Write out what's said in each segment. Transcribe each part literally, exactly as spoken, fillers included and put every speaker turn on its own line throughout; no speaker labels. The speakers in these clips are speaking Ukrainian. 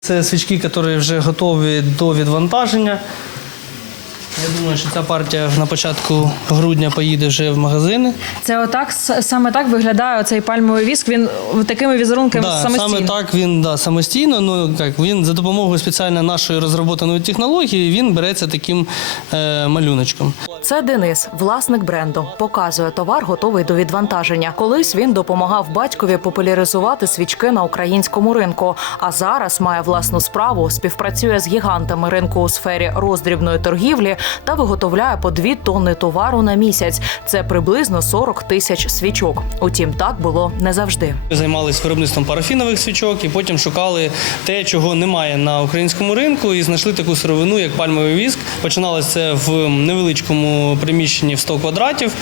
Це свічки, які вже готові до відвантаження. Я думаю, що ця партія на початку грудня поїде вже в магазини.
Це отак, саме так виглядає цей пальмовий віск, він такими візерунками
да,
самостійно?
Саме так він да, самостійно, ну, як, він за допомогою спеціально нашої розробленої технології, він береться таким е, малюночком.
Це Денис, власник бренду. Показує товар, готовий до відвантаження. Колись він допомагав батькові популяризувати свічки на українському ринку, а зараз має власну справу, співпрацює з гігантами ринку у сфері роздрібної торгівлі та виготовляє по дві тонни товару на місяць. Це приблизно сорок тисяч свічок. Утім, так було не завжди.
Займалися виробництвом парафінових свічок і потім шукали те, чого немає на українському ринку, і знайшли таку сировину, як пальмовий віск. Починалося це в невеличкому приміщенні в сто квадратів.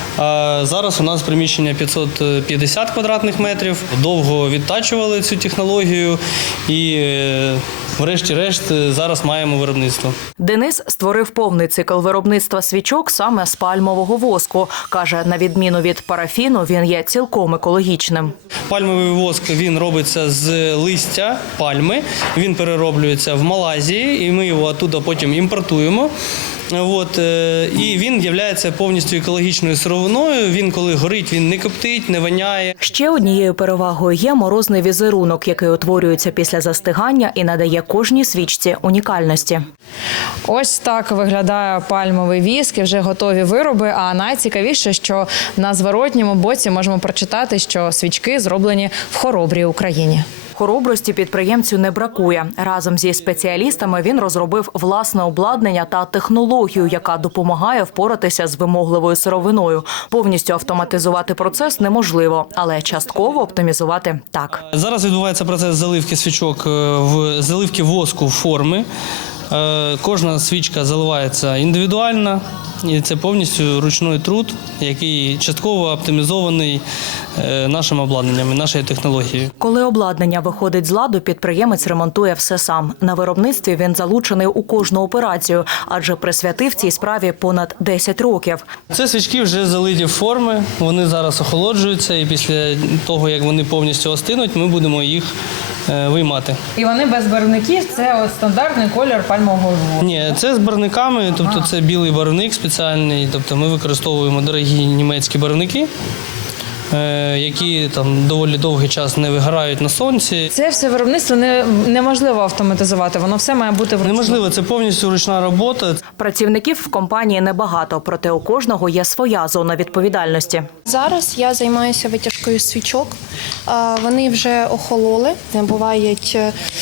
А зараз у нас приміщення п'ятсот п'ятдесят квадратних метрів. Довго відтачували цю технологію і врешті-решт зараз маємо виробництво.
Денис створив повний цикл виробництва свічок саме з пальмового воску. Каже, на відміну від парафіну, він є цілком екологічним.
Пальмовий воск, він робиться з листя пальми, він перероблюється в Малайзії, і ми його оттуда потім імпортуємо. От, і він є повністю екологічною сировиною. Він, коли горить, він не коптить, не воняє.
Ще однією перевагою є морозний візерунок, який утворюється після застигання і надає кожній свічці унікальності.
Ось так виглядає пальмовий віск і вже готові вироби. А найцікавіше, що на зворотньому боці можемо прочитати, що свічки зроблені в хоробрій Україні.
Хоробрості підприємцю не бракує. Разом зі спеціалістами він розробив власне обладнання та технологію, яка допомагає впоратися з вимогливою сировиною. Повністю автоматизувати процес неможливо, але частково оптимізувати – так.
Зараз відбувається процес заливки свічок, в заливки воску в форми. Кожна свічка заливається індивідуально, і це повністю ручний труд, який частково оптимізований нашим обладнанням і нашою технологією.
Коли обладнання виходить з ладу, підприємець ремонтує все сам. На виробництві він залучений у кожну операцію, адже присвятив цій справі понад десять років.
Це свічки вже залиті в форми, вони зараз охолоджуються, і після того, як вони повністю остинуть, ми будемо їх виймати.
І вони без барвників, це от стандартний колір пальмового воску?
Ні, це з барвниками, тобто це білий барвник спеціальний, тобто ми використовуємо дорогі німецькі барвники, які там доволі довгий час не вигорають на сонці.
Це все виробництво не, неможливо автоматизувати, воно все має бути вручну.
Неможливо, це повністю ручна робота.
Працівників в компанії небагато, проте у кожного є своя зона відповідальності.
Зараз я займаюся витяжкою свічок. Вони вже охололи, бувають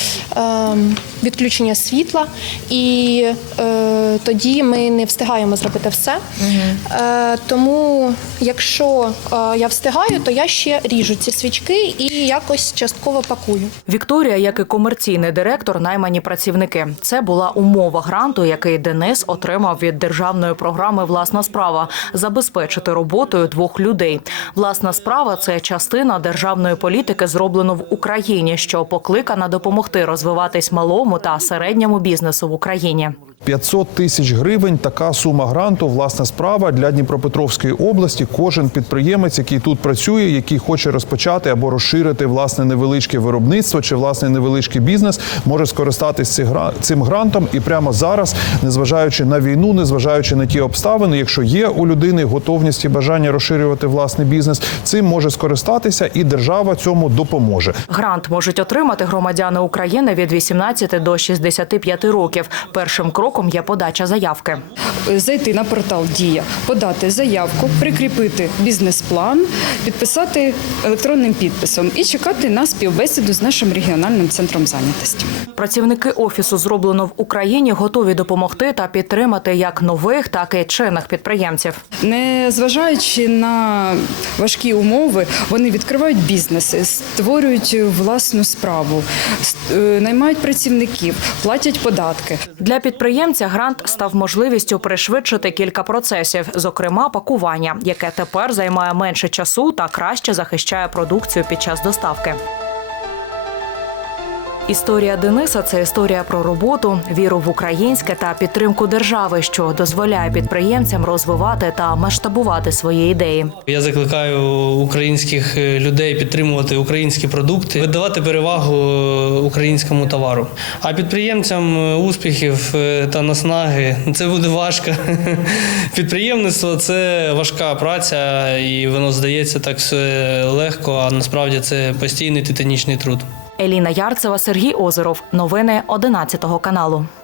відключення світла, і тоді ми не встигаємо зробити все. Угу. Тому, якщо я встигаю, то я ще ріжу ці свічки і якось частково пакую.
Вікторія, як і комерційний директор, наймані працівники. Це була умова гранту, який Денис отримав від державної програми «Власна справа» – забезпечити роботою двох людей. Власна справа – це частина державної політики, зроблено в Україні, що покликана допомогти розвиватись малому та середньому бізнесу в Україні.
п'ятсот тисяч гривень – така сума гранту, власна справа для Дніпропетровської області. Кожен підприємець, який тут працює, який хоче розпочати або розширити власне невеличке виробництво чи власне невеличкий бізнес, може скористатись цим грантом. І прямо зараз, незважаючи на війну, незважаючи на ті обставини, якщо є у людини готовність і бажання розширювати власний бізнес, цим може скористатися, і держава цьому допоможе.
Грант можуть отримати громадяни України від вісімнадцяти до шістдесяти п'яти років. Першим кроком є подача заявки.
Зайти на портал «Дія», подати заявку, прикріпити бізнес-план, підписати електронним підписом і чекати на співбесіду з нашим регіональним центром зайнятості.
Працівники офісу «Зроблено в Україні» готові допомогти та підтримати як нових, так і чинних підприємців.
Незважаючи на важкі умови, вони відкривають бізнеси, створюють власну справу, наймають працівників, платять податки.
Для підприємця грант став можливістю пришвидшити кілька процесів, зокрема пакування, яке тепер займає менше часу та краще захищає продукцію під час доставки. Історія Дениса – це історія про роботу, віру в українське та підтримку держави, що дозволяє підприємцям розвивати та масштабувати свої ідеї.
Я закликаю українських людей підтримувати українські продукти, видавати перевагу українському товару. А підприємцям успіхів та наснаги – це буде важко. Підприємництво – це важка праця, і воно здається так все легко, а насправді це постійний титанічний труд.
Еліна Ярцева, Сергій Озеров. Новини одинадцятого каналу.